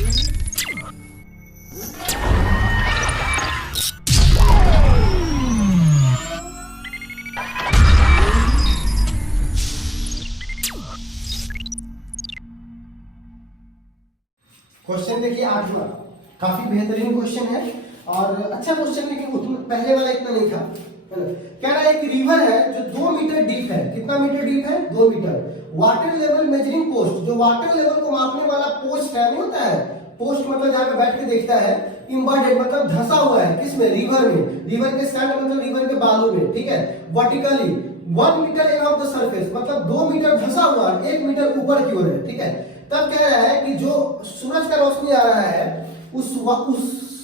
Question देखिए 8वां, काफी बेहतरीन क्वेश्चन है और अच्छा क्वेश्चन, लेकिन उतना पहले वाला इतना नहीं था। कह रहा है एक रिवर है जो 2 मीटर डीप है। कितना मीटर डीप है? 2 meter. Water level measuring post, जो वाटर लेवल को मापने वाला पोस्ट है, नहीं होता है पोस्ट, मतलब जहाँ पे बैठ के देखता है, इम्बेडेड मतलब धंसा हुआ है किसमें? रिवर में। रिवर के सैंड मतलब रिवर के बालू में, ठीक है। Vertically 1 meter above the surface, मतलब 2 मीटर धंसा हुआ, 1 मीटर ऊपर की ओर है, ठीक है। तब कह रहा है कि जो सूरज का रोशनी आ रहा है उस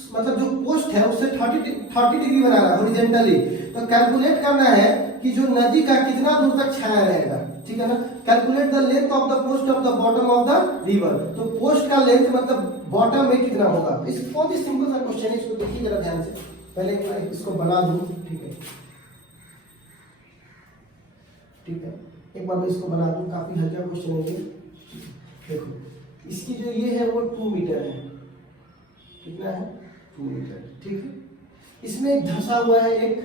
मतलब जो पोस्ट है उससे 30 डिग्री बना रहा है हॉरिजॉन्टली। तो कैलकुलेट करना है कि जो नदी का कितना दूर तक छाया रहेगा, ठीक है ना। Calculate the length of the post of the bottom of the river. तो पोस्ट का लेंथ मतलब बॉटम में कितना होगा। इस बहुत ही सिंपल सा क्वेश्चन है, इसको देखिए जरा ध्यान से। पहले इसको बना दूं, ठीक है, ठीक है। एक बार मैं इसको बना दूं, काफी हल्का क्वेश्चन है ये। देखो इसकी जो ये है वो 2 मीटर है। कितना है? 2 मीटर, ठीक है। इसमें एक धंसा हुआ है, एक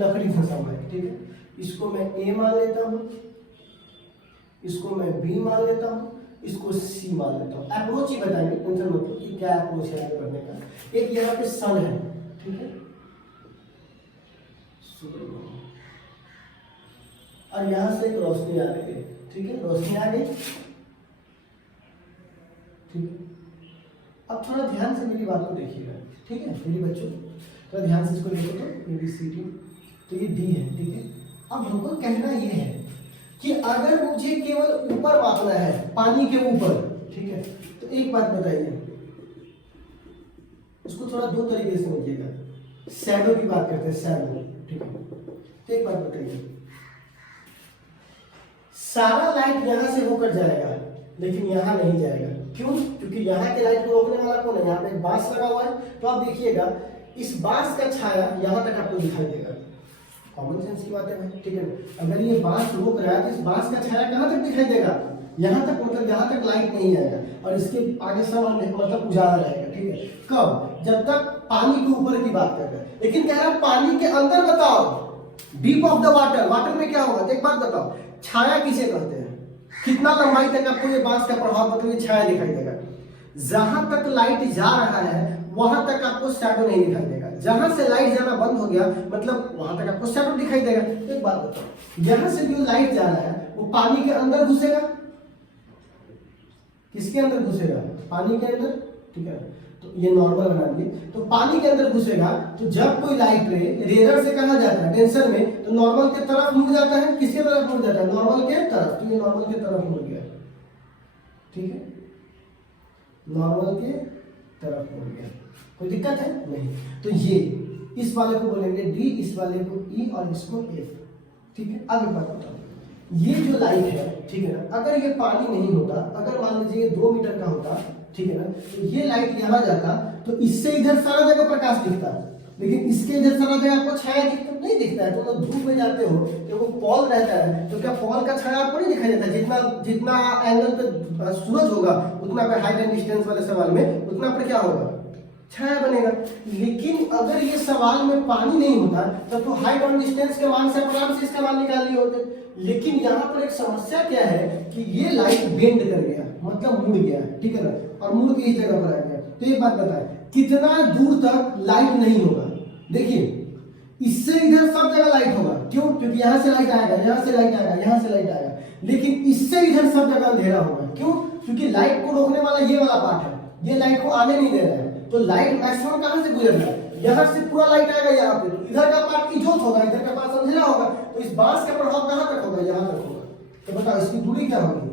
लकड़ी धंसा हुआ है, ठीक है। इसको मैं ए मान लेता हूं, इसको मैं बी मान लेता हूं, इसको सी मान लेता हूं। अप्रोच ही बताएंगे, टेंशन मत लो कि क्या अप्रोच है करने का। एक यहाँ पे सन है, ठीक है, और यहां से एक रोशनी आ रही है, ठीक है, रोशनी आ गई, ठीक है। अब थोड़ा ध्यान से मेरी बात को देखिएगा, ठीक है मेरे बच्चों, थोड़ा ध्यान से इसको देखो। तो ABCD, तो ये D है, ठीक है। अब हमको कहना ये है कि अगर मुझे केवल ऊपर मापना है, पानी के ऊपर, ठीक है, तो एक बात बताइए, उसको थोड़ा 2 तरीके से समझिएगा। शैडो की बात करते हैं, शैडो, ठीक है। तो एक बात बताइए, सारा लाइट यहां से होकर जाएगा लेकिन यहां नहीं जाएगा। क्यों? क्योंकि यहाँ के लाइट को रोकने वाला कौन है? यहाँ पे बांस लगा हुआ है। तो आप देखिएगा इस बांस का छाया यहाँ तक आपको दिखाई देगा। कॉमन सेंस की बात है भाई, ठीक है। अगर ये बांस रोक रहा है तो इस बांस का छाया कहाँ तक दिखाई देगा? यहाँ तक, मतलब यहाँ तक लाइट नहीं जाएगा और इसके आगे सब मतलब उजाला रहेगा, ठीक है। कब? जब तक पानी के ऊपर की बात कर रहे हैं। लेकिन कह रहा है पानी के अंदर बताओ, deep of the water, water में क्या होगा? एक बात बताओ, छाया किसे कहते हैं? कितना लंबाई तक आपको ये बांस का प्रभाव, मतलब ये छाया दिखाई देगा? जहां तक लाइट जा रहा है वहां तक आपको शैडो नहीं दिखाई देगा। जहां से लाइट जाना बंद हो गया मतलब वहां तक आपको शैडो दिखाई देगा। तो एक बात बताओ, यहां से जो लाइट जा रहा है वो पानी के अंदर घुसेगा, किसके अंदर घुसेगा? पानी के अंदर, ठीक है। तो ये नॉर्मल बना दिए, तो पानी के अंदर घुसेगा। तो जब कोई लाइट रे रेडर से कहा जाता है टेंसर में, तो नॉर्मल के तरफ मुड़ जाता है। किसके तरफ मुड़ जाता है? नॉर्मल के तरफ। तो ये नॉर्मल के तरफ मुड़ गया, ठीक है, नॉर्मल के तरफ मुड़ गया। कोई दिक्कत है? नहीं। तो ये इस वाले को बोलेंगे डी, इस वाले को ई और इसको एफ, ठीक है। अब एक बात बताओ, ये जो लाइट है, ठीक है ना, अगर ये पानी नहीं होता, अगर मान लीजिए ये 2 मीटर का होता, ठीक है ना, तो ये लाइट यहाँ जाता तो इससे इधर सारा जगह प्रकाश दिखता, लेकिन इसके इधर सारा जगह आपको छाया दिखता नहीं दिखता है। तो लोग धूप में जाते हो तो वो पॉल रहता है, तो क्या पॉल का छाया आपको नहीं दिखाई देता? जितना जितना एंगल पे सूरज होगा उतना पे हाइट एंड डिस्टेंस वाले सवाल में उतना पर क्या होगा? छाया बनेगा। लेकिन अगर ये सवाल में पानी नहीं होता तब तो हाइट और डिस्टेंस के मान से आराम से इसका मान निकाल लिए होते। लेकिन यहाँ पर एक समस्या क्या है कि ये लाइट बेंड कर गया, मतलब मुड़ गया, ठीक है ना, और मुड़ के इस जगह पर आ गया। तो एक बात बताए, कितना दूर तक लाइट नहीं होगा? देखिए इससे इधर सब जगह लाइट होगा। क्यों? क्योंकि यहाँ से लाइट आएगा, यहाँ से लाइट आएगा, यहाँ से लाइट आएगा। लेकिन इससे इधर सब जगह अंधेरा होगा। क्यों? क्योंकि लाइट को रोकने वाला ये वाला पार्ट है, ये लाइट को आने नहीं दे रहा है। तो लाइट मैक्सिमम कहां से गुजर रहा है? यहां से पूरा लाइट आएगा यहाँ पे, तो इधर का पार्ट इजोत होगा, इधर का पार्ट अंधेरा होगा। तो इस बांस का प्रभाव कहां तक होगा? यहाँ तक होगा। तो बताओ इसकी दूरी क्या होगी?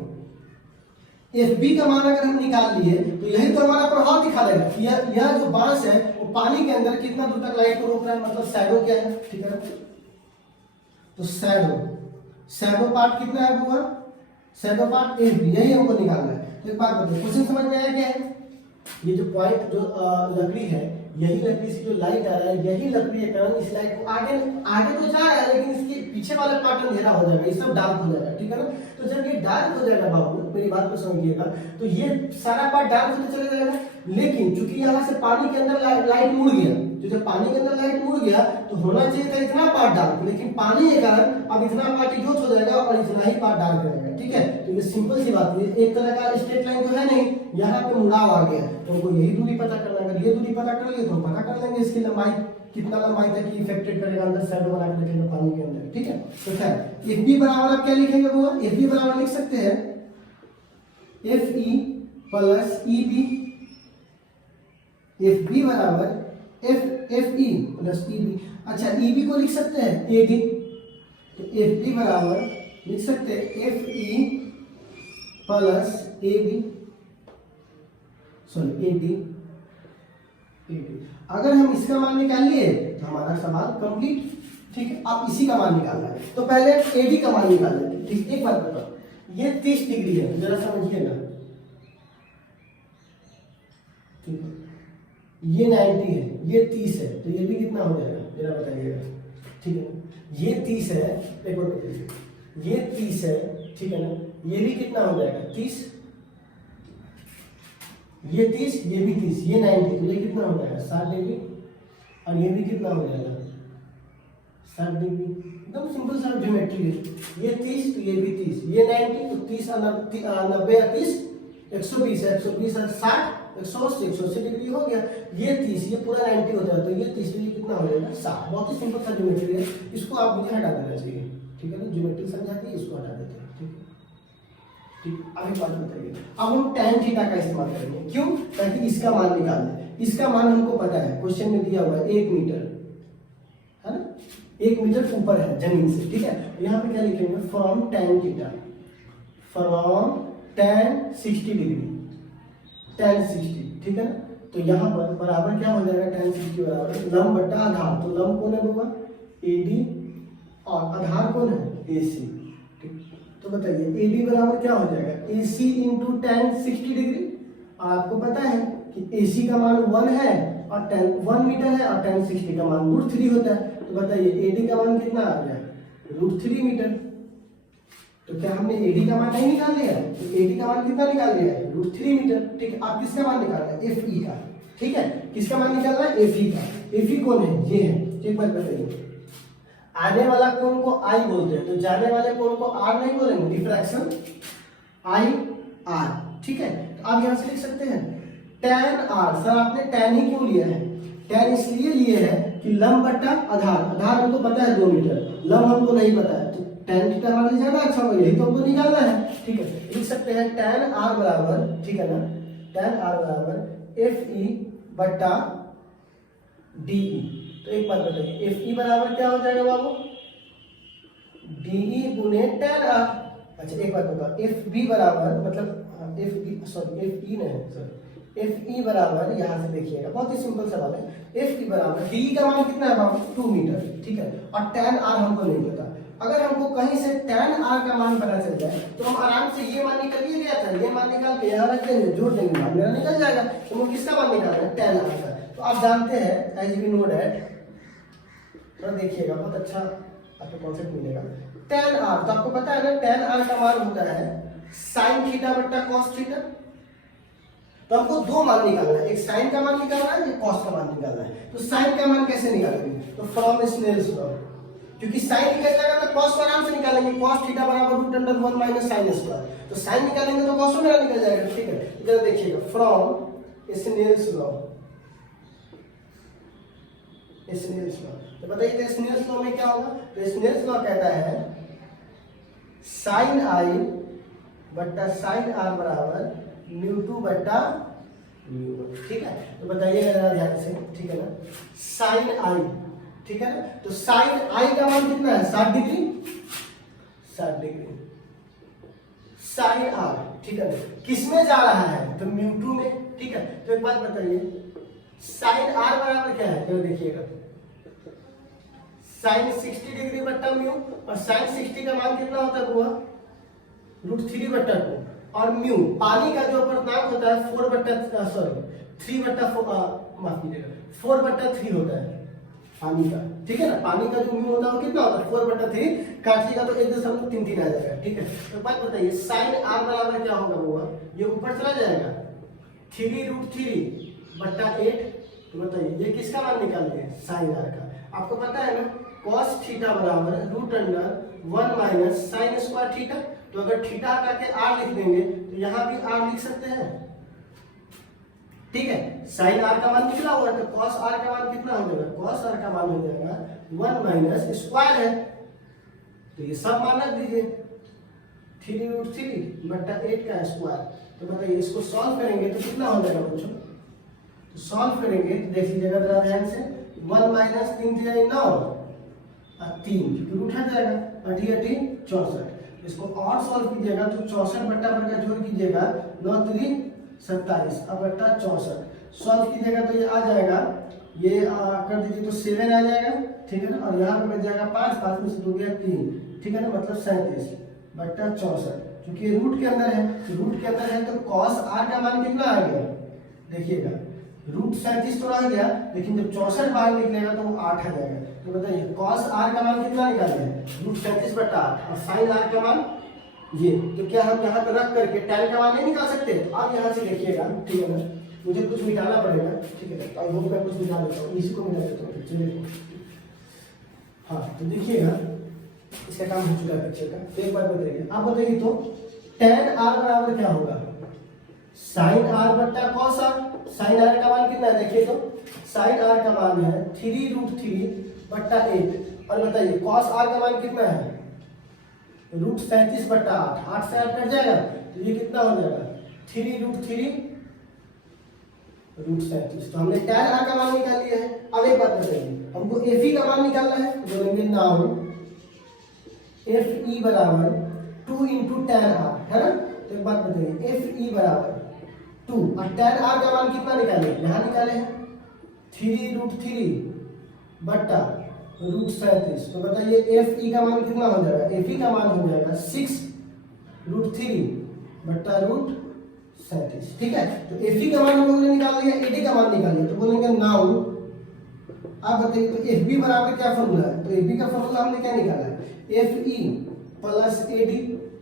FB का मान अगर हम निकाल लिए तो यही तो हमारा प्रभाव दिखा देगा कि यह जो बांस है वो पानी के अंदर कितना दूर तक लाइट को रोक रहा है, मतलब शैडो क्या है, ठीक है। तो शैडो पार्ट कितना है हुआ? शैडो पार्ट FB, यही हमको निकालना है। तो एक बात बताओ, क्वेश्चन समझ में आया क्या है? ये जो पॉइंट जो लकड़ी है यही लकड़ी से जो लाइट आ रहा है, यही लकड़ी के कारण इस लाइट को आगे आगे तो जा रहा है, लेकिन इसके पीछे वाला पार्ट अंधेरा हो जाएगा, ये सब डार्क हो जाएगा, ठीक है ना। तो जब ये डार्क हो जाएगा बाबू, मेरी बात को समझिएगा, तो ये सारा पार्ट डार्क होते चले जाएगा। लेकिन चूंकि यहाँ से पानी के अंदर लाइट मुड़ गया, तो जब पानी के अंदर लाइट मुड़ गया तो होना चाहिए था इतना पार्ट डार्क, लेकिन पानी के कारण अब इतना पार्ट इग्नोर हो जाएगा और इतना ही पार्ट डार्क रहेगा, ठीक है। तो ये सिंपल सी बात है, एक तरह का स्ट्रेट लाइन तो है नहीं, यहाँ पे मुड़ाव आ गया, तो हमको यही दूरी पता करना है। अगर ये दूरी पता कर लिए तो हम पता कर लेंगे इसकी लंबाई, कितना लंबाई तक इफेक्टेड करेगा अंदर शैडो बना के रखेंगे पानी के अंदर, ठीक है। तो खैर एफ बी बराबर आप क्या लिखेंगे वो, एफ बी बराबर लिख सकते हैं F E plus E B, F B बराबर F E plus E B. अच्छा ई बी को लिख सकते हैं ए डी, तो एफ बी बराबर लिख सकते हैं F E plus A B, sorry A D. अगर हम इसका मान निकाल लिए तो हमारा सवाल कंप्लीट, ठीक है। आप इसी का मान निकालना है, तो पहले ए डी का मान निकाल लेते हैं, ठीक। एक बात बताओ, ये 30 डिग्री है, जरा समझिएगा, ठीक है। ये 90 है, ये 30 है, तो ये भी कितना हो जाएगा जरा बताइएगा, ठीक है। ये 30 है, एक बार बताइए, ये 30 है, ठीक है ना, ये भी कितना हो जाएगा 30, ये 30, ये भी 30, ये 90, तो ये कितना हो जाएगा 60 डिग्री, और ये भी कितना हो जाएगा 60 डिग्री। एकदम सिंपल सा ज्योमेट्री है, ये 30 तो ये भी 30, ये 90 तो 30 90 या 30 120 है, 120 और 60 180 डिग्री हो गया। ये 30, ये पूरा 90 होता है, तो ये 30 डिग्री कितना हो जाएगा 60। बहुत ही सिंपल सा ज्योमेट्री है, इसको आप मुझे हटा देना चाहिए, ठीक है ना। ज्योमेट्री समझाती है, इसको हटा देते हैं, ठीक है, ठीक। अब एक बात बताइए, अब हम tan थीटा का इस्तेमाल करेंगे, क्यों, ताकि इसका मान निकाल लें। इसका मान हमको पता है, क्वेश्चन में दिया हुआ है 1 मीटर, है ना, 1 मीटर ऊपर है जमीन से, ठीक है। यहाँ पे क्या लिखेंगे, from tan theta, from tan 60 degree, tan 60, ठीक है ना। तो यहाँ पर बराबर क्या हो जाएगा, tan 60 बराबर लंब बटा आधार, तो लंब कौन है होगा AD और आधार कौन है AC, ठीक। तो बताइए AD बराबर क्या हो जाएगा, AC इंटू tan 60 डिग्री। आपको पता है कि AC का मान 1 है और tan 1 मीटर है और tan 60 का मान √3 होता है, तो बताइए AD का मान कितना आ गया √3 मीटर। तो क्या हमने AD का मान नहीं निकाल लिया, तो AD का मान कितना निकाल लिया है √3 मीटर, ठीक है। आप किसका मान निकालना है, FE का, ठीक है। किसका मान निकालना है, FE का। FE कौन है, ये है, एक बात बताइए, आने वाला कोण को I बोलते हैं, तो जाने वाले कोण को R नहीं बोलेंगे, डिफ्रैक्शन IR, ठीक है। तो आप यहाँ से लिख सकते हैं tan R। सर आपने tan ही क्यों लिया है, tan इसलिए लिए है कि लंब बटा आधार, आधार हमको पता है 2 मीटर, लंब हमको नहीं पता है, तो tan थीटा हमारे लिए ज्यादा अच्छा होगा, यही तो हमको निकालना है, ठीक है। लिख सकते हैं tan R बराबर, ठीक है ना, tan R बराबर FE बटा DE। तो एक बात बताइए, FE बराबर क्या हो जाएगा बाबू, DE गुने tan R। अच्छा एक बात बताओ, FB बराबर मतलब FB सॉरी FE नहीं सॉरी FE बराबर, यहाँ से देखिएगा बहुत ही सिंपल सवाल है, FE बराबर DE का मान कितना है बाबू 2 मीटर, ठीक है, और tan R हमको नहीं पता। अगर हमको कहीं से tan R का मान पता चल जाए तो हम आराम से ये मान निकल ही गया था, ये मान निकाल के यहाँ रख देंगे, जोड़ देंगे, मान मेरा निकल जाएगा। तो हम किसका मान निकाल रहे हैं, tan R का। तो आप जानते हैं एज वी नो दैट, थोड़ा देखिएगा बहुत अच्छा आपको कॉन्सेप्ट मिलेगा। tan R, तो आपको पता है ना tan R का मान होता है sin थीटा बट्टा cos थीटा। तो हमको दो मान निकालना है, एक sin का मान निकालना है, एक cos का मान निकालना है। तो sin का मान कैसे निकालेंगे, तो फ्रॉम स्नेल्स लॉ, क्योंकि sin निकल जाएगा तो cos को आराम से निकालेंगे, cos थीटा बराबर √1 माइनस sin स्क्वायर। तो sin निकालेंगे तो cos मेरा निकल जाएगा, ठीक है। इधर देखिएगा from Snell's law, Snell's law. तो बताइए स्नेल्स लॉ में क्या होगा, तो स्नेल्स लॉ कहता है sin I बट्टा sin R बराबर µ2 बट्टा µ1, ठीक है। तो बताइएगा जरा ध्यान से, ठीक है ना, sin I, ठीक है ना, तो sin I का मान कितना है 60 डिग्री, 60 डिग्री, sin R, ठीक है, किस में जा रहा है, तो µ2 में, ठीक है। तो एक बात बताइए sin R बराबर क्या है, तो देखिएगा sin 60 डिग्री बट्टा म्यू, और sin 60 का मान कितना होता है वो √3 बट्टा 2, और म्यू पानी का जो अपर्णांक होता है 4 बट्टा सॉरी माफ कीजिएगा 4/3 होता है पानी का, ठीक है ना। पानी का जो म्यू होता है वो कितना होता है 4/3, काटिएगा तो 1.33 आ जाएगा, ठीक है। तो बात बताइए साइन आर बराबर क्या होगा वो, ये ऊपर चला जाएगा 3√3/8। तो बताइए ये किसका मान निकाल दिए, साइन आर का। आपको पता है ना cos थीटा बराबर √1 - sin स्क्वायर थीटा। तो अगर थीटा हटा के r लिख देंगे तो यहाँ भी r लिख सकते हैं, ठीक है। साइन आर का मान निकला हुआ है तो cos r का मान कितना हो जाएगा, cos r का मान हो जाएगा 1 - स्क्वायर है, तो ये सब मान रख दीजिए 3√3/8 का स्क्वायर। तो बताइए इसको सॉल्व करेंगे तो कितना हो जाएगा बच्चों, तो सॉल्व करेंगे तो देख लीजिएगा जरा ध्यान से 1 - 3 × 9 और 3 रूट हट जाएगा 8 64। इसको और सॉल्व कीजिएगा तो 64 बट्टा पर का जोड़ कीजिएगा 9 × 3 27 अब बट्टा 64 सॉल्व कीजिएगा तो ये आ जाएगा, ये कर दीजिए तो 7 आ जाएगा, ठीक है ना। और यहाँ पे बच जाएगा 5 में से 2 गया 3, ठीक है ना, मतलब 37/64। क्योंकि रूट के अंदर है तो रूट के अंदर है तो cos r का मान कितना आ गया, देखिएगा √37 तो रह गया, लेकिन जब 64 बाहर निकलेगा तो वो 8 आ जाएगा। तो बताइए cos r का मान कितना निकाले हैं, √37/8 और sin r का मान ये। तो क्या हम यहाँ पे रख करके tan का मान नहीं निकाल सकते। आप यहाँ से देखिएगा, ठीक है ना, मुझे कुछ मिटाना पड़ेगा, ठीक है। तो वो मैं कुछ मिटा लेता हूँ, इसी को मिटा देता हूँ, चलिए। हाँ तो देखिएगा इसका काम हो चुका है पिक्चर का। तो एक बार बताइए, आप बताइए तो tan r बराबर क्या होगा, sin r/cos r। sin r का मान कितना है, देखिए तो sin r का मान है 3√3/8 और बताइए cos r का मान कितना है √37/8, 8 से 8 कट जाएगा तो ये कितना हो जाएगा 3√3√37। तो हमने tan r का मान निकाल लिया है। अब एक बात बताइए, हमको fe का मान निकालना है, तो बोलेंगे नाउ fe बराबर 2 × tan r, है ना। तो एक बात बताइए fe बराबर 2 और tan r का मान कितना निकाले, यहाँ निकाले हैं 3√3/√37। तो बताइए fe का मान कितना हो जाएगा, fe का मान हो जाएगा 6√3/√37, ठीक है। तो fe का मान हम लोगों ने निकाल लिया, ad का मान निकाल लिया। तो बोलेंगे नाउ आप बताइए तो fb बराबर क्या फॉर्मूला है, तो fb का फॉर्मूला हमने क्या निकाला है fe + ad।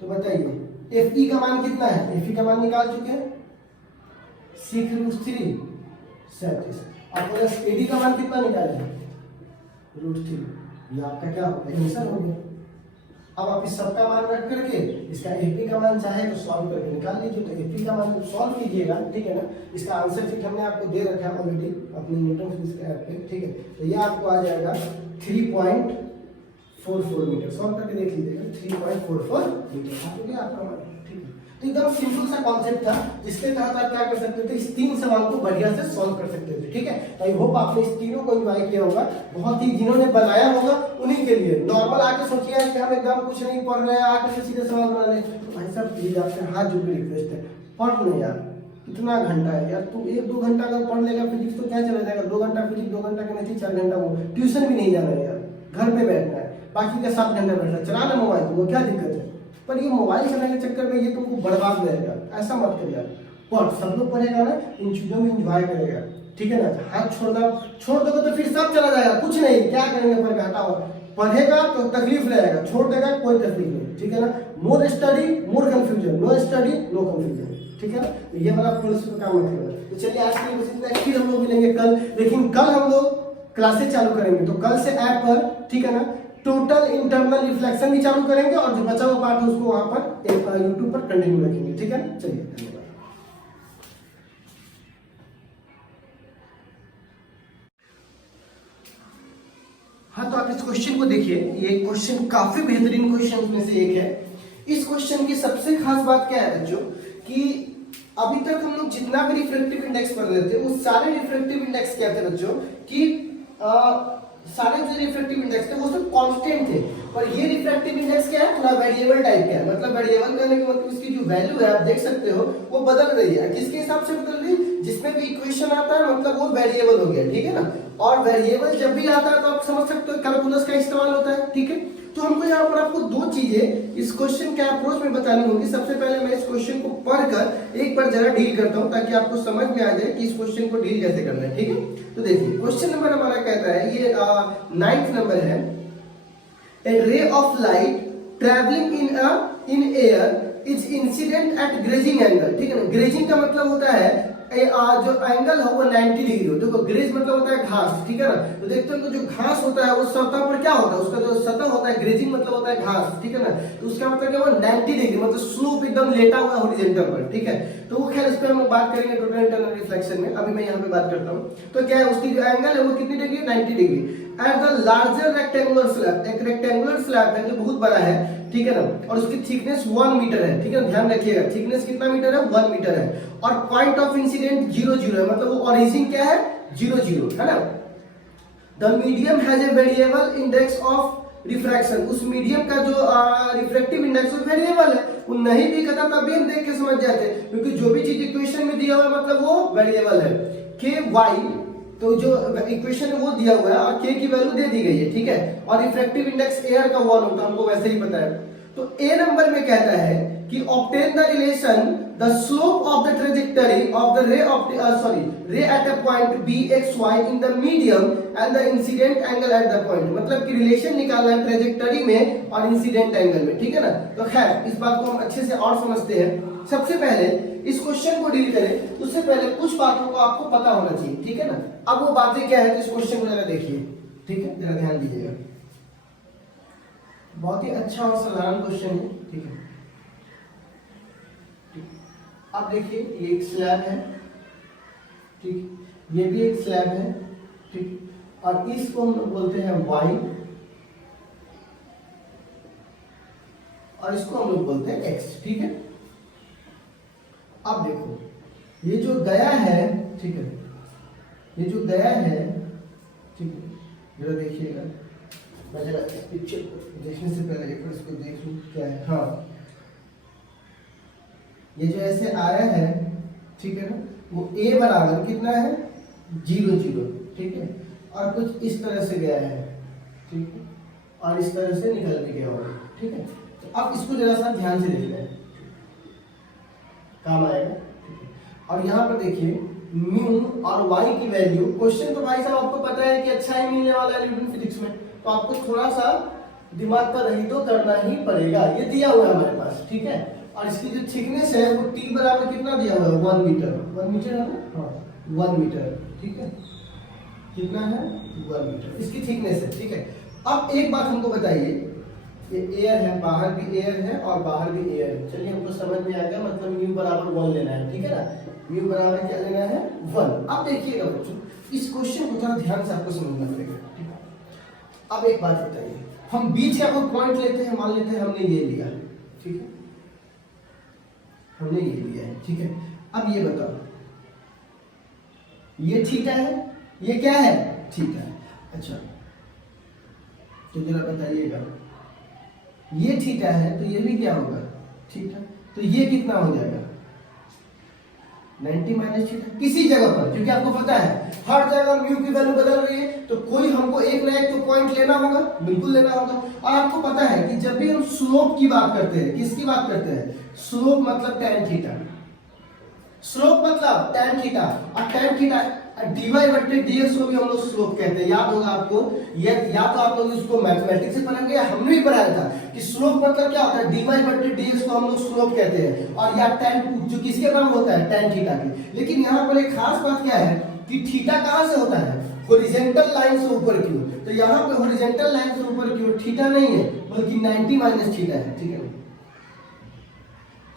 तो बताइए fe का मान कितना है, fe का मान निकाल चुके हैं 6√337 और प्लस एडी का मान कितना निकाले √3। ये आपका क्या होगा, आंसर हो गया। अब आप इस सब का मान रख करके इसका एपी का मान चाहे तो सॉल्व करके निकाल लीजिए। तो एपी का मान सॉल्व कीजिएगा, ठीक है ना। इसका आंसर शीट हमने आपको दे रखा है ऑलरेडी अपने न्यूटन फिजिक्स के ऐप पे, ठीक है। तो ये आपको आ जाएगा 3.44 मीटर। सॉल्व करके देख लीजिएगा 3.44 मीटर आ गया आपका मान, ठीक है। तो एकदम सिंपल सा कॉन्सेप्ट था जिसके तहत आप क्या कर सकते थे, इस 3 सवाल को बढ़िया से सॉल्व कर सकते थे, ठीक है। आई होप आपने इस तीनों को एंजॉय किया होगा। बहुत ही जिन्होंने बनाया होगा उन्हीं के लिए। नॉर्मल आके सोचिए कि हम एकदम कुछ नहीं पढ़ रहे हैं, आके सीधे सवाल बना ले, तो भाई साहब प्लीज आपसे हाथ जोड़ के रिक्वेस्ट है, पढ़ ले यार। कितना घंटा है यार, तू 1-2 घंटा अगर पढ़ लेगा फिजिक्स तो क्या चला जाएगा। 2 घंटा फिजिक्स, 2 घंटा केमिस्ट्री, 4 घंटा वो ट्यूशन भी नहीं जाना है यार, घर पे बैठना है। बाकी का 7 घंटा बैठना, चलाना मोबाइल, वो क्या दिक्कत है। पर ये मोबाइल चलाने के चक्कर में ये तुमको बर्बाद करेगा, ऐसा मत करिए। पढ़, सब लोग पढ़ेगा ना, इन चीजों में एंजॉय करेगा, ठीक है ना। हाथ छोड़ दोगे तो फिर सब चला जाएगा, कुछ नहीं, क्या करेंगे पर हटाओ। पढ़ेगा तो तकलीफ रहेगा, छोड़ देगा कोई तकलीफ नहीं, ठीक है ना। More study more confusion, no study no confusion, ठीक है ना। तो ये वाला प्रिंसिपल काम मत करो। तो चलिए आज के लिए बस इतना, फिर हम लोग मिलेंगे कल। लेकिन कल हम लोग क्लासेस चालू करेंगे, तो कल से ऐप पर, ठीक है ना, टोटल इंटरनल रिफ्लेक्शन भी चालू करेंगे और जो बचा हुआ पार्ट है उसको वहां पर यूट्यूब पर कंटिन्यू रखेंगे, ठीक है। चलिए धन्यवाद। हाँ तो आप इस क्वेश्चन को देखिए, ये क्वेश्चन काफी बेहतरीन क्वेश्चन में से एक है। इस क्वेश्चन की सबसे खास बात क्या है बच्चों कि अभी तक हम लोग जितना भी रिफ्रैक्टिव इंडेक्स पढ़ रहे थे वो सारे रिफ्रैक्टिव इंडेक्स क्या थे बच्चों कि सारे जो रिफ्रैक्टिव इंडेक्स थे वो सब कांस्टेंट थे। पर ये रिफ्रैक्टिव इंडेक्स क्या है, थोड़ा वेरिएबल टाइप का है। मतलब वेरिएबल करने के मतलब इसकी जो वैल्यू है आप देख सकते हो वो बदल रही है। किसके हिसाब से बदल रही है, जिसमें भी इक्वेशन आता है मतलब वो वेरिएबल हो गया, ठीक है ना। और वेरिएबल जब भी आता है तो आप समझ सकते हो कैलकुलस का इस्तेमाल होता है, ठीक है। तो हमको यहाँ पर आपको दो चीजें इस क्वेश्चन के अप्रोच में बतानी होगी। सबसे पहले मैं इस क्वेश्चन को पढ़कर एक बार जरा डील करता हूँ ताकि आपको समझ में आ जाए कि इस क्वेश्चन को डील कैसे करना है। ठीक है, तो देखिए क्वेश्चन नंबर हमारा कहता है, ये 9th नंबर है, a ray of light travelling in air is incident at grazing angle. ठीक है ना, ग्रेजिंग का मतलब होता है जो एंगल हो वो 90 डिग्री हो। देखो ग्रेज मतलब होता है घास, ठीक है ना, तो देखते हैं तो जो घास होता है वो सतह पर क्या होता है, उसका जो सतह होता है, ग्रेजिंग मतलब होता है घास, ठीक है ना, तो उसका मतलब क्या हुआ 90 डिग्री, मतलब स्लोप एकदम लेटा हुआ हॉरिजॉन्टल पर। ठीक है, तो वो खैर इस पे हम लोग बात करेंगे टोटल इंटरनल रिफ्लेक्शन में, अभी मैं यहाँ पे बात करता हूँ। तो क्या है, उसकी जो एंगल है वो कितनी degree, 90 degree. At the larger rectangular slab, एक रेक्टेंगुलर स्लैब है जो बहुत बड़ा है, ठीक है ना, और उसकी थिकनेस 1 मीटर है। ठीक है, ध्यान रखिएगा थिकनेस कितना मीटर है, 1 मीटर है, और पॉइंट ऑफ इंसिडेंट 0 0 है, मतलब वो ओरिजिन क्या है, 0 0 है ना। The medium has a variable index of refraction, उस मीडियम का जो रिफ्रैक्टिव इंडेक्स वो वेरिएबल है, वो नहीं भी कहता तब भी हम देख के समझ जाते हैं, क्योंकि जो भी चीज इक्वेशन में दिया हुआ है मतलब वो वेरिएबल है। के वाई, तो जो इक्वेशन है वो दिया हुआ है और k की वैल्यू दे दी गई है। ठीक है, और रिफ्रैक्टिव इंडेक्स एयर का 1 होता है, हमको वैसे ही पता है। तो ए नंबर में कहता है कि obtain the relation the slope of the trajectory of the ray of रे at a point bxy in the medium and the incident angle at the point, मतलब कि रिलेशन निकालना है ट्रेजेक्टरी में और इंसिडेंट एंगल में। ठीक है ना, तो खैर इस बात को हम अच्छे से और समझते हैं। सबसे पहले इस क्वेश्चन को डील करें उससे पहले कुछ बातों को आपको पता होना चाहिए। ठीक है ना, अब वो बातें क्या है, तो इस क्वेश्चन को जरा देखिए। ठीक है, जरा ध्यान दीजिएगा, बहुत ही अच्छा और साधारण क्वेश्चन है। ठीक है, अब देखिए ये एक स्लैब है, ठीक, ये भी एक स्लैब है, ठीक, और इसको हम लोग बोलते हैं वाई और इसको हम लोग बोलते हैं एक्स। ठीक है, अब देखो ये जो गया है, ठीक है, ये जो गया है, ठीक है, जरा देखिएगा, मैं जरा पिक्चर देखने से पहले एक बार इसको देख लूं क्या है। हाँ, ये जो ऐसे आया है, ठीक है ना, वो a बराबर कितना है, 0 0, ठीक है, और कुछ इस तरह से गया है, ठीक है, और इस तरह से निकल भी गया होगा। ठीक है, तो अब इसको जरा सा ध्यान से देख लें, काम आएगा। और यहाँ पर देखिए म्यू और y की वैल्यू, क्वेश्चन तो भाई साहब आपको पता है कि अच्छा ही मिलने वाला है न्यूटन फिजिक्स में, तो आपको थोड़ा सा दिमाग पर रही तो करना ही पड़ेगा। ये दिया हुआ है हमारे पास, ठीक है, और इसकी जो थिकनेस है वो t बराबर कितना दिया हुआ है, 1 मीटर, 1 मीटर है ना, हाँ 1 मीटर, ठीक है, कितना है, 1 मीटर इसकी थिकनेस है। ठीक है, अब एक बात हमको बताइए, ये एयर है, बाहर भी एयर है और बाहर भी एयर है, चलिए हमको समझ में आ गया, मतलब म्यू बराबर 1 लेना है। ठीक है ना, म्यू बराबर क्या लेना है, 1। अब देखिएगा बच्चों, इस क्वेश्चन को थोड़ा ध्यान से आपको समझना पड़ेगा। ठीक है, अब एक बात बताइए, हम बीच का कोई पॉइंट लेते हैं, मान लेते हैं हमने ये लिया, ठीक है, हमने ये लिया है, ठीक है, अब ये बताओ, ये थीटा है, ये क्या है, थीटा है। अच्छा, तो जरा बताइएगा, ये थीटा है तो ये भी क्या होगा, थीटा, तो ये कितना हो जाएगा, 90 माइनस थीटा, किसी जगह पर, क्योंकि आपको पता है हर जगह म्यू की वैल्यू बदल रही है, तो कोई हमको एक ना एक तो पॉइंट लेना होगा, बिल्कुल लेना होगा। और आपको पता है कि जब भी हम स्लोप की बात करते हैं, किसकी बात करते हैं, स्लोप मतलब tan थीटा, स्लोप मतलब tan थीटा, और tan थीटा dy बटे dx को भी हम लोग स्लोप कहते हैं। याद होगा आपको, या तो आप लोग इसको मैथमेटिक्स से पढ़ेंगे या हमने भी पढ़ाया था कि स्लोप मतलब क्या होता है, dy बटे dx को हम लोग स्लोप कहते हैं, और या tan जो किसके बराबर होता है, tan थीटा की। लेकिन यहाँ पर एक खास बात क्या है कि थीटा कहाँ से होता है, हॉरिजॉन्टल लाइन से ऊपर की ओर, तो यहाँ पे हॉरिजॉन्टल लाइन से ऊपर की ओर थीटा नहीं है बल्कि 90 माइनस थीटा है। ठीक है,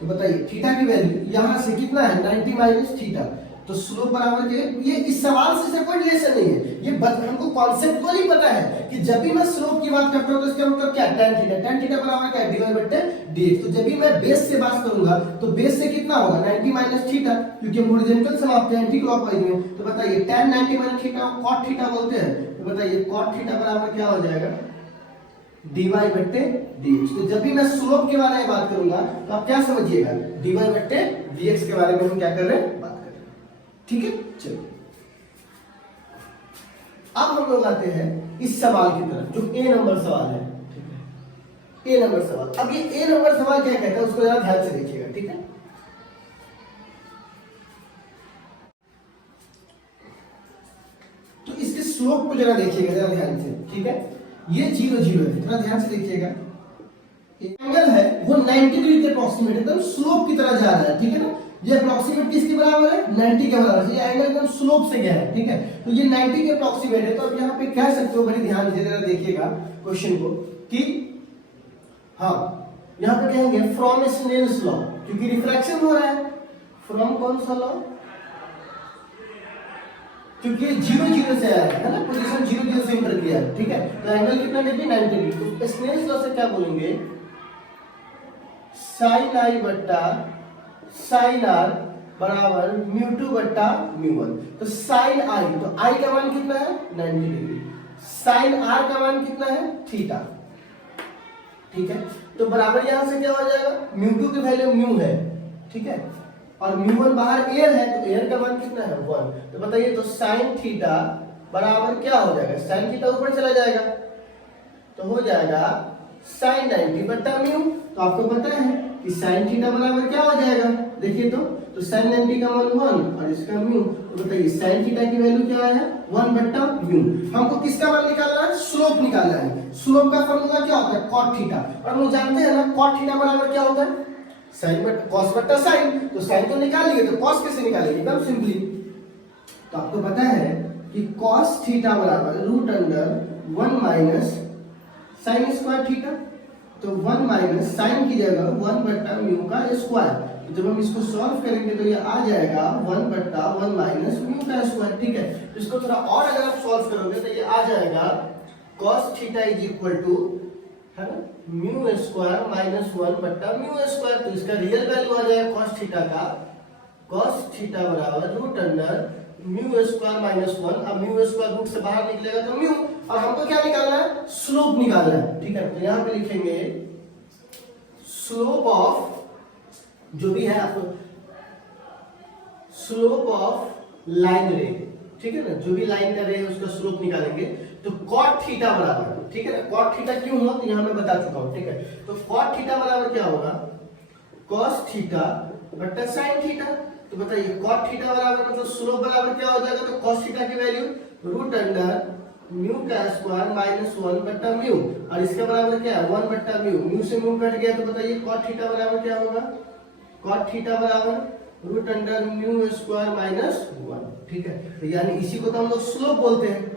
तो बताइए थीटा की वैल्यू यहाँ से कितना है, 90 माइनस थीटा, तो स्लोप बराबर के, ये इस सवाल से कोई रिलेशन नहीं है, ये हमको कॉन्सेप्चुअली पता है कि जब भी मैं स्लोप की बात करता हूँ तो इसका मतलब क्या, tan थीटा, tan थीटा बराबर क्या है, dy बटे dx। तो जब भी मैं बेस से बात करूंगा तो बेस से कितना होगा, 90 माइनस थीटा, क्योंकि हम हॉरिजॉन्टल से मापते हैं एंटी क्लॉकवाइज में। तो बताइए tan 90 माइनस थीटा को cot थीटा बोलते हैं, तो बताइए cot थीटा बराबर क्या हो जाएगा, dy बटे dx। तो जब भी मैं स्लोप के बारे में बात करूंगा तो आप क्या समझिएगा, dy बटे dx के बारे में हम क्या कर रहे हैं, बात कर रहे हैं। ठीक है, चलो अब हम लोग आते हैं इस सवाल की तरफ, जो ए नंबर सवाल है। ठीक है, ए नंबर सवाल। अब ये ए नंबर सवाल क्या कहता है उसको जरा ध्यान से देखिएगा, ठीक है। तो इसके स्लोप को जरा देखिएगा जरा ध्यान से, ठीक है। ये 0 0 है, थोड़ा ध्यान से देखिएगा। एंगल है वो 90 डिग्री के अप्रोक्सीमेट एकदम स्लोप की तरह जा रहा है, ठीक है ना। ये अप्रोक्सीमेट किसके बराबर है? 90 के बराबर है। ये एंगल एकदम स्लोप से गया है, ठीक है। तो ये 90 के अप्रोक्सीमेट है। तो अब यहाँ पे कह सकते हो, बड़ी ध्यान से जरा देखिएगा क्वेश्चन को, कि हाँ यहाँ पे कहेंगे फ्रॉम स्नेल्स लॉ, क्योंकि रिफ्रैक्शन हो रहा है। फ्रॉम कौन सा लॉ? क्योंकि 0 0 से आया है ना, पोजीशन 0 0 से इंटर किया है, ठीक है। तो एंगल कितना डिग्री? 90 डिग्री। तो स्नेल्स लॉ से क्या बोलेंगे? साइन आई बट्टा साइन आर बराबर म्यू टू बट्टा म्यू वन। तो साइन आई, तो आई का मान कितना है? 90 डिग्री। साइन आर का मान कितना है? थीटा, ठीक है। तो बराबर यहां से क्या हो जाएगा? म्यू टू की वैल्यू म्यू है, ठीक है, और म्यू वन बाहर एयर है, तो एयर का मान कितना है? 1। तो बताइए, तो साइन थीटा बराबर क्या हो जाएगा? साइन थीटा ऊपर चला जाएगा तो हो जाएगा साइन 90 बट्टा म्यू। तो आपको पता है कि साइन थीटा बराबर क्या हो जाएगा? देखिए तो साइन 90 का मान 1 और इसका म्यू। तो बताइए साइन थीटा की वैल्यू क्या है? 1 बट्टा म्यू। हमको किसका मान निकालना है? स्लोप निकालना है। स्लोप का फॉर्मूला क्या होता है? Cot theta. और हम लोग जानते हैं ना कॉट थीटा बराबर क्या होता है? साइन बट कॉस बट्टा साइन। तो साइन तो निकाल लिए, तो कॉस कैसे निकालेंगे? एकदम सिंपली। तो आपको पता है कि कॉस थीटा बराबर root under 1 minus sine square theta. तो 1 माइनस साइन की जगह 1 बट्टा म्यू का स्क्वायर। जब हम इसको सॉल्व करेंगे तो ये आ जाएगा 1 बट्टा 1 माइनस म्यू का स्क्वायर, ठीक है। तो इसको थोड़ा और अगर आप सॉल्व करोगे तो ये आ जाएगा cos theta is equal to, है ना, म्यू स्क्वायर माइनस 1 बट्टा म्यू स्क्वायर। तो इसका रियल वैल्यू आ जाएगा cos थीटा का, cos थीटा बराबर root under mu square minus 1। अब म्यू स्क्वायर रूट से बाहर निकलेगा तो म्यू, और हमको क्या निकालना है? स्लोप निकालना है, ठीक है। तो यहां पे लिखेंगे स्लोप ऑफ, जो भी है आपको, स्लोप ऑफ लाइन रे, ठीक है ना, जो भी लाइन का रे है उसका स्लोप निकालेंगे। तो cot थीटा बराबर, ठीक है ना, cot थीटा क्यों हुआ तो यहां मैं बता चुका हूं, ठीक है। तो cot थीटा बराबर क्या होगा? cos थीटा बट्टा sin थीटा। तो बताइए cot थीटा बराबर मतलब स्लोप बराबर क्या हो जाएगा? तो cos थीटा की वैल्यू रूट अंडर म्यू का स्क्वायर माइनस 1 बट्टा म्यू, और इसका बराबर क्या है? 1 बट्टा म्यू। म्यू से म्यू कट गया, तो बताइए cot थीटा बराबर क्या होगा? cot थीटा बराबर root under mu square minus 1, ठीक है। तो यानी इसी को तो हम लोग स्लोप बोलते हैं।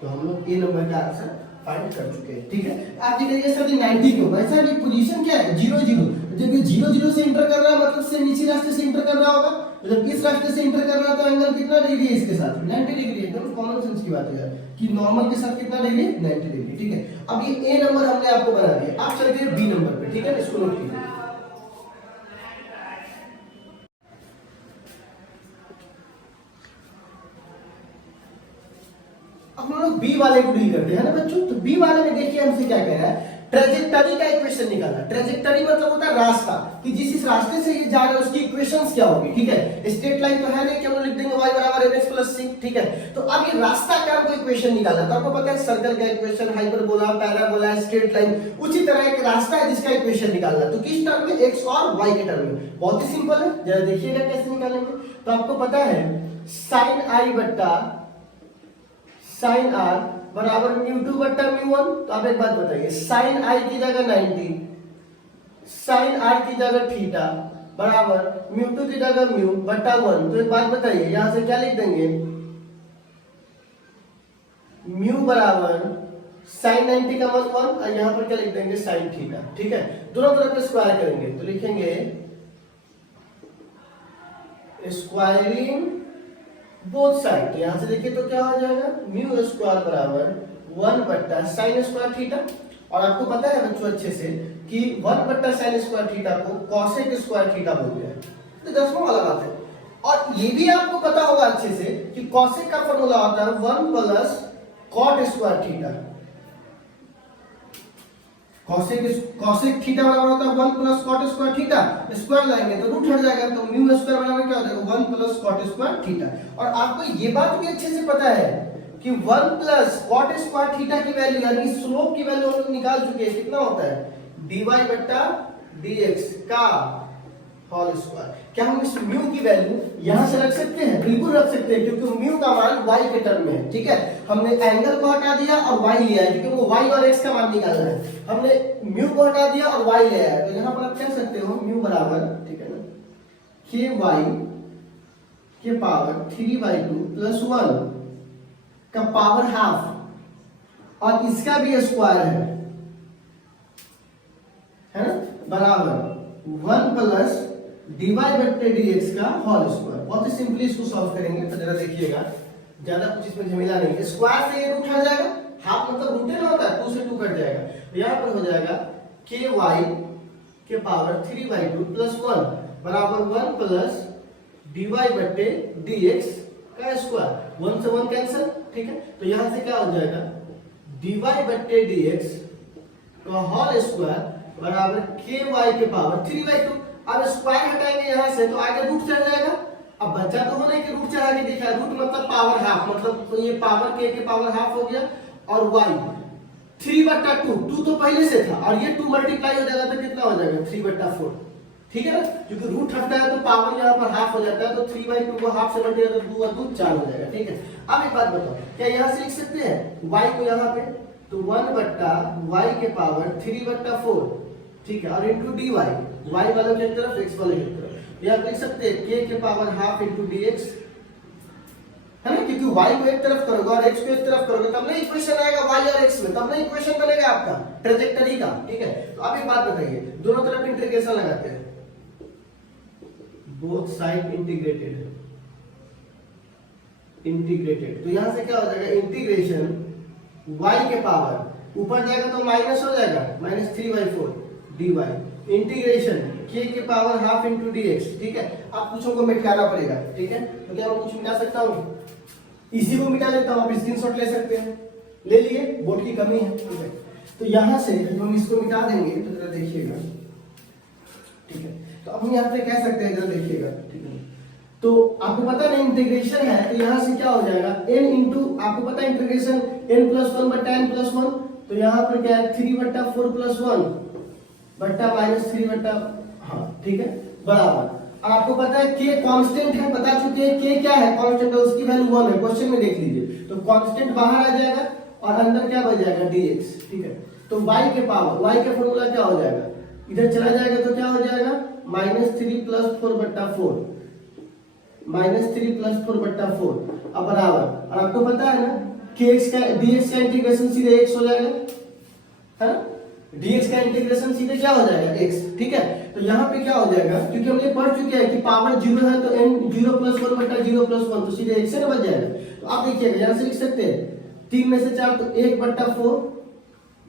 तो हम लोग ए नंबर का आंसर फाइंड कर चुके हैं, ठीक है। आप देखिए सर 90 क्यों? भाई साहब ये पोजीशन क्या है? 0 0। जब ये 0 0 से इंटर कर रहा है मतलब से नीचे रास्ते से इंटर कर रहा होगा। तो जब इस रास्ते से इंटर कर रहा है तो एंगल कितना डिग्री है इसके साथ? 90 डिग्री। एकदम कॉमन सेंस की बात है कि नॉर्मल के साथ कितना डिग्री? 90 डिग्री, ठीक है। अब ये ए नंबर हमने आपको बना दिया। आप चल गए बी नंबर पे, ठीक है, इसको नोट कीजिए। अब हम लोग बी वाले को डील करते हैं ना बच्चों। तो बी वाले में देखिए हमसे क्या कह रहा है? ट्रेजेक्टरी का इक्वेशन निकालना। ट्रेजेक्टरी मतलब होता है रास्ता, कि जिस रास्ते से ये जा रहा है उसकी इक्वेशंस क्या होगी, ठीक है। स्ट्रेट लाइन तो है नहीं कि हम लोग लिख देंगे y बराबर mx प्लस c, ठीक है। तो अब ये रास्ता का हमको इक्वेशन निकालना। तो आपको पता है सर्कल का equation, hyperbola, parabola, straight line, उसी तरह एक रास्ता है जिसका इक्वेशन निकालना। तो किस टर्म में? x और y के टर्म में। बहुत ही सिंपल है, जरा देखिएगा कैसे निकालेंगे। तो आपको पता है sin i बट्टा sin r बराबर म्यू टू बट्टा म्यू वन। तो आप एक बात बताइए, साइन आई की जगह 90, साइन आर की जगह थीटा बराबर म्यू टू की जगह म्यू बट्टा 1। तो एक बात बताइए, यहां से क्या लिख देंगे? म्यू बराबर साइन 90 का मान 1, और यहां पर क्या लिख देंगे? साइन थीटा, ठीक है। दोनों तरफ पे स्क्वायर करेंगे तो लिखेंगे स्क्वायरिंग बोथ साइड। यहां से देखिए तो क्या हो जाएगा? म्यू स्क्वायर बराबर 1 बट्टा साइन स्क्वायर थीटा। और आपको पता है बच्चों अच्छे से कि 1 बट्टा साइन स्क्वायर थीटा को कॉसेक स्क्वायर थीटा बोलते हैं। तो 10वां वाला बात है। और ये भी आपको पता होगा अच्छे से कि कॉसेक का फॉर्मूला होता है 1 plus cot square theta. Cosec theta बराबर होता है 1 plus cot square theta. Square लाएंगे तो रूट हट जाएगा, तो म्यू स्क्वायर बराबर क्या हो जाएगा? 1 प्लस कॉट स्क्वायर थीटा। और आपको ये बात भी अच्छे से पता है कि 1 प्लस कॉट स्क्वायर थीटा की वैल्यू यानी स्लोप की वैल्यू हम लोग निकाल चुके हैं। कितना होता है? dy बट्टा dx का होल स्क्वायर। क्या हम इस म्यू की वैल्यू यहां से रख सकते हैं? बिल्कुल रख सकते हैं, क्योंकि म्यू का मान y के टर्म में है। ठीक है, हमने एंगल को हटा दिया और y लिया है, क्योंकि वो y और x का मान निकालना है। हमने म्यू को हटा दिया और y लिया है, तो यहाँ पर आप कह सकते हो म्यू बराबर, ठीक है ना, ky के पावर 3/2 प्लस 1 का पावर हाफ और इसका भी स्क्वायर है ना, बराबर 1 प्लस dy बट्टे dx का होल स्क्वायर। बहुत ही सिंपली इसको सॉल्व करेंगे, तो जरा देखिएगा, ज्यादा कुछ इसमें झमेला नहीं है। स्क्वायर से ये रूट हट जाएगा, हाफ मतलब रूटे ना होता है, 2 से 2 कट जाएगा, तो यहाँ पर हो जाएगा ky के पावर 3/2 प्लस 1 बराबर 1 प्लस dy बट्टे dx का स्क्वायर। 1 से 1 कैंसिल, ठीक है, तो यहाँ से क्या हो जाएगा dy बट्टे dx का होल स्क्वायर बराबर ky के पावर 3/2। अब स्क्वायर हटाएंगे यहाँ से तो आगे रूट चढ़ जाएगा। अब बच्चा तो होने के रूट चढ़ा के देखा, रूट मतलब पावर हाफ, मतलब तो ये पावर k के पावर हाफ हो गया, और y 3/2, 2 तो पहले से था, और ये 2 मल्टीप्लाई हो जाएगा तो कितना हो जाएगा 3/4। ठीक है ना, क्योंकि रूट हटता है तो पावर यहाँ पर हाफ हो जाता है, तो 3/2 को हाफ से मल्टीप्लाई तो 2 और 2 4 हो जाएगा। ठीक है, अब एक बात बताओ, क्या यहाँ से लिख सकते हैं y को यहाँ पे, तो 1/y के पावर 3/4, ठीक है, और इंटू dy, y वालों की तरफ x वालों की तरफ, यहाँ लिख सकते हैं k के पावर हाफ इंटू dx, है ना, क्योंकि y को एक तरफ करोगे और x को एक तरफ करोगे तब ना इक्वेशन आएगा y और x में, तब ना इक्वेशन बनेगा आपका ट्रेजेक्टरी का। ठीक है, तो अब एक बात बताइए, दोनों तरफ इंटीग्रेशन लगाते हैं, बोथ साइड इंटीग्रेटेड, तो यहां से क्या हो जाएगा इंटीग्रेशन y के पावर ऊपर जाएगा तो माइनस हो जाएगा -3/4 dy इंटीग्रेशन k के पावर हाफ इंटू dx। ठीक है, आप कुछ को मिटाना पड़ेगा। ठीक है, तो क्या मैं कुछ मिटा सकता हूँ? इसी को मिटा लेता हूँ, आप स्क्रीनशॉट ले सकते हैं, ले लिए, बोर्ड की कमी है। ठीक है, तो यहां से जब हम इसको मिटा देंगे तो जरा देखिएगा, ठीक है, तो अब हम यहाँ पे कह सकते हैं, जरा देखिएगा, ठीक है, तो आपको पता नहीं इंटीग्रेशन है, तो यहाँ से क्या हो जाएगा n इंटू, आपको पता है इंटीग्रेशन n प्लस 1 बट्टा n प्लस 1, तो यहाँ पर क्या है 3/4 प्लस 1 बट्टा -3 बट्टा, हाँ ठीक है, बराबर। और आपको पता है k कांस्टेंट है, बता चुके हैं k क्या है, कांस्टेंट है, उसकी वैल्यू 1 है, क्वेश्चन में देख लीजिए, तो कांस्टेंट बाहर आ जाएगा और अंदर क्या बच जाएगा dx। ठीक है, तो y के पावर, y का फॉर्मूला क्या हो जाएगा, इधर चला जाएगा तो क्या हो जाएगा -3 + 4/4, -3 + 4/4, अब बराबर, और आपको पता है ना kx का dx का इंटीग्रेशन सीधे x हो जाएगा, है ना, dx का इंटीग्रेशन सीधे क्या हो जाएगा x। ठीक है, तो यहाँ पे क्या हो जाएगा, क्योंकि हम ये पढ़ चुके हैं कि पावर 0 है तो n 0 + 1 बट्टा 0 + 1, तो सीधे x से ना बच जाएगा। तो आप देखिएगा यहाँ से लिख सकते हैं 3 में से 4 तो 1/4,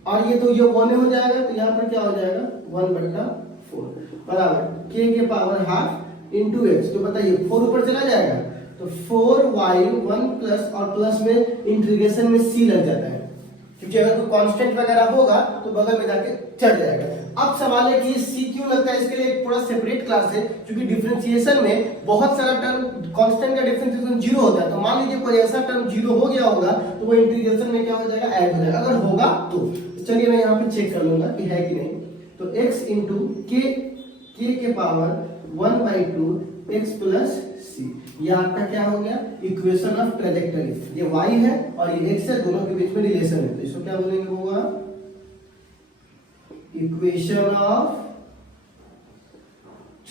और ये तो ये 1 हो जाएगा, तो यहाँ पर क्या हो जाएगा 1/4 बराबर k के पावर हाफ इंटू x। तो बताइए 4 ऊपर चला जाएगा तो 4y 1 प्लस, और प्लस में इंटीग्रेशन में c लग जाता है, क्योंकि अगर कोई कांस्टेंट वगैरह होगा तो बगल में जाके चढ़ जाएगा। अब सवाल है कि ये c क्यों लगता है, इसके लिए एक पूरा सेपरेट क्लास है, क्योंकि डिफरेंशिएशन में बहुत सारा टर्म कांस्टेंट का डिफरेंशिएशन 0 होता है, तो मान लीजिए कोई ऐसा टर्म 0 हो गया होगा तो वो इंटीग्रेशन में क्या हो जाएगा ऐड हो जाएगा, अगर होगा तो चलिए मैं यहाँ पे चेक कर लूंगा कि है कि नहीं। तो x इंटू k के पावर 1/2 x प्लस c, ये आपका क्या हो गया इक्वेशन ऑफ ट्रेजेक्टरी, ये y है और ये x है, दोनों के बीच में रिलेशन है, तो इसको क्या बोलेंगे, होगा इक्वेशन ऑफ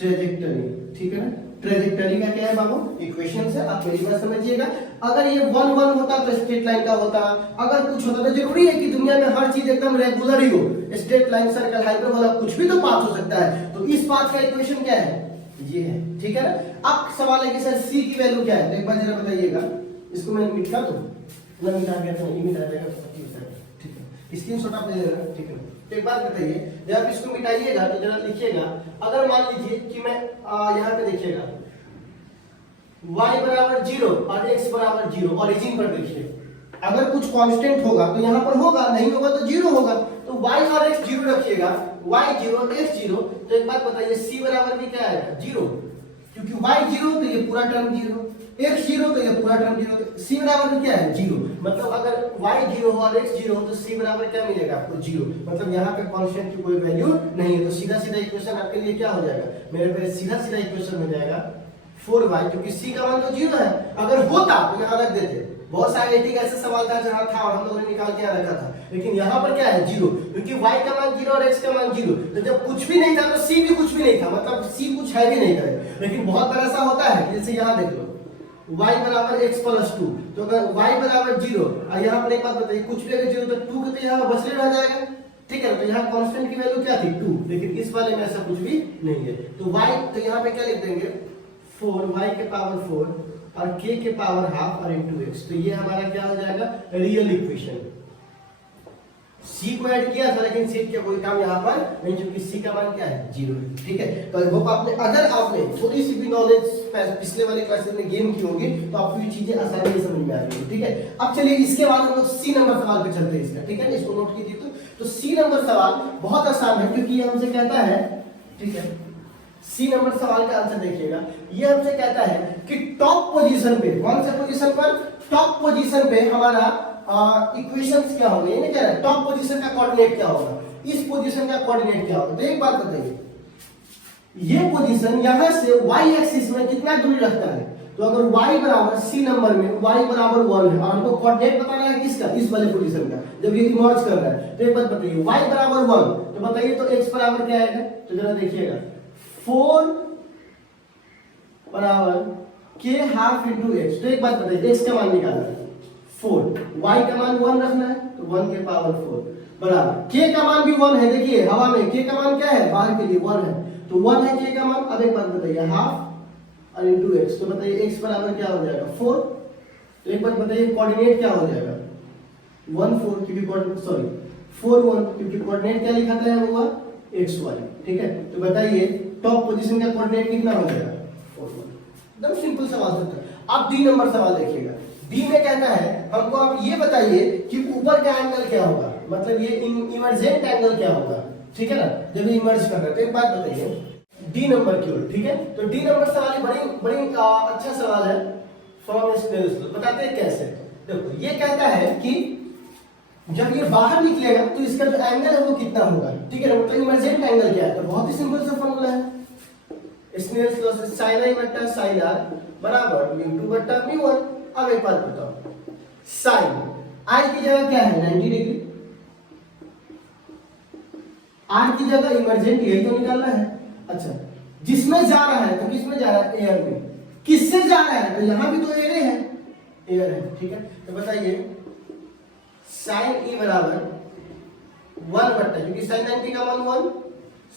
ट्रेजेक्टरी। ठीक है ना, ट्रेजेक्टरी का क्या है बाबू इक्वेशन से, आप मेरी बात समझिएगा। अगर ये 1 1 होता तो स्ट्रेट लाइन का होता, अगर कुछ होता तो जरूरी है कि दुनिया में हर चीज एकदम रेगुलर ही हो, स्ट्रेट लाइन, सर्कल, हाइपरबोला, कुछ भी तो पाथ हो सकता है। तो इस पाथ का इक्वेशन क्या है, ये है। ठीक है ना, अब सवाल है कि सर c की वैल्यू क्या है, तो एक बार जरा बताइएगा, इसको मैंने मिटा दूं ना, मिटा गया तो ये मिटा जाएगा, ठीक है, स्क्रीनशॉट आप ले लेना। ठीक है, तो एक बात बताइए, जब आप इसको मिटाइएगा तो जरा लिखिएगा, अगर मान लीजिए कि मैं यहाँ पे देखिएगा y बराबर 0 और x बराबर 0, ओरिजिन पर देखिए, अगर कुछ कांस्टेंट होगा तो यहाँ पर होगा, नहीं होगा तो 0 होगा, तो y और x 0 रखिएगा, y 0 x 0, तो एक बात बताइए c बराबर भी क्या आएगा 0, क्योंकि y 0 तो ये पूरा टर्म 0, x जीरो तो ये पूरा टर्म जीरो, तो c बराबर क्या है जीरो, मतलब अगर y जीरो हो और x जीरो हो तो c बराबर क्या मिलेगा आपको जीरो, मतलब यहाँ पे कांस्टेंट की कोई वैल्यू नहीं है। तो सीधा सीधा इक्वेशन आपके लिए क्या हो जाएगा, मेरे पे सीधा सीधा इक्वेशन हो जाएगा 4y, क्योंकि c का मान तो जीरो है। अगर होता तो यहाँ रख देते, बहुत सारे आईटी का ऐसा सवाल था जहाँ था और हम लोगों ने निकाल के यहाँ रखा था, लेकिन यहाँ पर क्या है जीरो, क्योंकि y का मान जीरो और x का मान जीरो, तो जब कुछ भी नहीं था तो c भी कुछ भी नहीं था, मतलब c कुछ है भी नहीं करेगा। लेकिन बहुत बार ऐसा होता है, जैसे यहाँ देख लो y बराबर x प्लस 2, तो अगर y बराबर जीरो और यहाँ पर एक बात बताइए कुछ भी अगर जीरो तो 2 के तो यहाँ बचले रह जाएगा, ठीक है। तो यहाँ कांस्टेंट की वैल्यू क्या थी 2, लेकिन इस वाले में ऐसा कुछ भी नहीं है। तो y तो यहाँ पे क्या लिख देंगे 4y के पावर 4 और k के पावर हाफ और इनटू x, तो ये हमारा क्या हो जाएगा रियल इक्वेशन। c को ऐड किया था लेकिन c का कोई काम यहाँ पर नहीं, क्योंकि c का मान क्या है जीरो है, ठीक है। तो आई होप आपने, अगर आपने थोड़ी सी भी नॉलेज पिछले वाले क्लासेस में गेन की होगी तो आपको ये चीजें आसानी से समझ में आ रही है, ठीक है। अब चलिए इसके बाद हम लोग सी नंबर सवाल पे चलते हैं इसका, ठीक है, इसको नोट कीजिए। तो सी नंबर सवाल बहुत आसान है, क्योंकि ये हमसे कहता है, ठीक है, सी नंबर सवाल का आंसर देखिएगा, ये हमसे कहता है कि टॉप पोजीशन पे, कौन से पोजीशन पर, टॉप पोजीशन पे हमारा इक्वेशंस क्या होंगे, ये नहीं कह रहा है टॉप पोजीशन का कोऑर्डिनेट क्या होगा, इस पोजीशन का कोऑर्डिनेट क्या होगा। तो एक बात बताइए, ये पोजीशन यहां से y एक्सिस में कितना दूरी रखता है, तो अगर y बराबर सी नंबर में y बराबर 1 है और हमको कोऑर्डिनेट बताना है किसका, इस वाले पोजीशन का, जब ये इमर्ज कर रहा है। तो एक बात बताइए y बराबर 1, तो बताइए तो x बराबर क्या आएगा, तो जरा देखिएगा 4 बराबर k हाफ इनटू x। तो एक बात बताइए x का मान निकालना है 4, y का मान 1 रखना है, तो 1 के पावर 4 बराबर k का मान भी 1 है, देखिए हवा में k का मान क्या है, बाहर के लिए 1 है, तो 1 है k का मान। अब एक बात बताइए हाफ और इनटू x, तो बताइए x बराबर क्या हो जाएगा 4। तो एक बात बताइए कोऑर्डिनेट क्या हो जाएगा 1 4, क्योंकि सॉरी 4 1, क्योंकि कोऑर्डिनेट क्या लिखा था हुआ xy, ठीक है। तो बताइए टॉप पोजीशन का कोऑर्डिनेट कितना हो जाएगा 4 1, एकदम सिंपल सवाल था। अब डी नंबर सवाल देखिएगा, डी में कहता है हमको आप ये बताइए कि ऊपर का एंगल क्या होगा, मतलब ये इमर्जेंट एंगल क्या होगा, ठीक है ना, जब ये इमर्ज कर रहा है। तो एक बात बताइए डी नंबर की ओर, ठीक है। तो डी नंबर सवाल बड़ी अच्छा सवाल है फ्रॉम स्नेल्स लॉ, बताते हैं कैसे। देखो ये कहता है कि जब ये बाहर निकलेगा तो इसका जो एंगल है वो कितना होगा, ठीक है ना, मतलब इमर्जेंट एंगल क्या है। तो बहुत ही सिंपल सा फॉर्मूला है स्नेल्स लॉ से, sin i बटा sin r बराबर μ2 बटा μ1। अब एक बात बताओ, sin i की जगह क्या है 90 डिग्री, r की जगह इमर्जेंट यही तो निकालना है। अच्छा जिसमें जा रहा है तो किसमें जा रहा है, एयर में, किससे जा रहा है, तो यहां भी तो एयर है, एयर है, ठीक है। तो बताइए sin e बराबर 1 बट्टा, क्योंकि sin 90 का मान 1,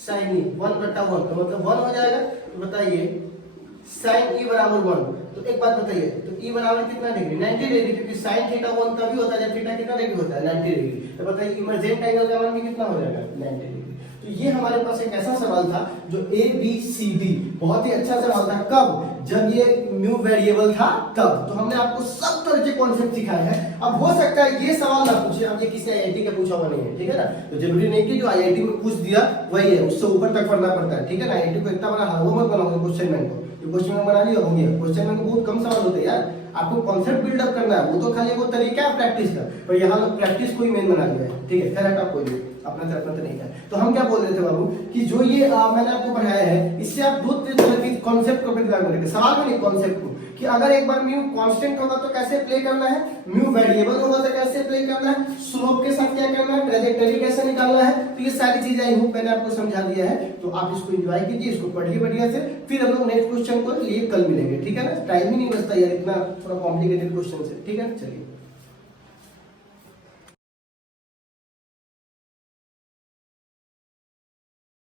sin e 1 बट्टा 1, तो मतलब 1 हो जाएगा। तो बताइए sin e बराबर 1, तो एक बात बताइए तो e बराबर कितना डिग्री 90 डिग्री, क्योंकि sin थीटा 1 तभी होता है जब थीटा कितना डिग्री होता है 90 डिग्री। तो बताइए इमर्जेंट एंगल का मान भी कितना हो जाएगा 90 डिग्री। तो ये हमारे पास एक ऐसा सवाल था जो ए बी सी डी बहुत ही अच्छा सवाल था, कब, जब ये म्यू वेरिएबल था तब। तो हमने आपको सब तरह के कॉन्सेप्ट सिखाए हैं। अब हो सकता है ये सवाल ना पूछे, अब ये किसी आईआईटी का पूछा हुआ नहीं है, ठीक है ना, तो जरूरी नहीं कि जो आईआईटी में पूछ दिया वही है, उससे ऊपर तक पढ़ना पड़ता है, ठीक है ना। आईआईटी को इतना बड़ा हार्ड मत बनाओगे क्वेश्चन बैंक को, क्वेश्चन बैंक बना लिया हो गया, क्वेश्चन बैंक बहुत कम सवाल होते हैं यार, आपको कॉन्सेप्ट बिल्डअप करना है, वो तो खाली वो तरीका है प्रैक्टिस का, पर यहाँ लोग प्रैक्टिस को ही मेन बना लिया है, ठीक है। खैर आप कोई अपना तो नहीं है। तो हम क्या बोल रहे थे बाबू कि जो ये मैंने आपको पढ़ाया है इससे आप दो तरह के कॉन्सेप्ट को दिमाग में रखें, सवाल में नहीं कॉन्सेप्ट को, कि अगर एक बार म्यू कांस्टेंट होगा तो कैसे प्ले करना है, म्यू वेरिएबल होगा तो कैसे प्ले करना है, स्लोप के साथ क्या करना है, ट्रेजेक्टरी कैसे निकालना है। तो ये सारी चीजें आई होप मैंने आपको समझा दिया है। तो आप इसको एंजॉय कीजिए, इसको पढ़िए बढ़िया से, फिर हम लोग नेक्स्ट क्वेश्चन को लिए कल मिलेंगे, ठीक है ना। टाइम ही नहीं बचता यार, इतना थोड़ा कॉम्प्लिकेटेड क्वेश्चन है, ठीक है। चलिए।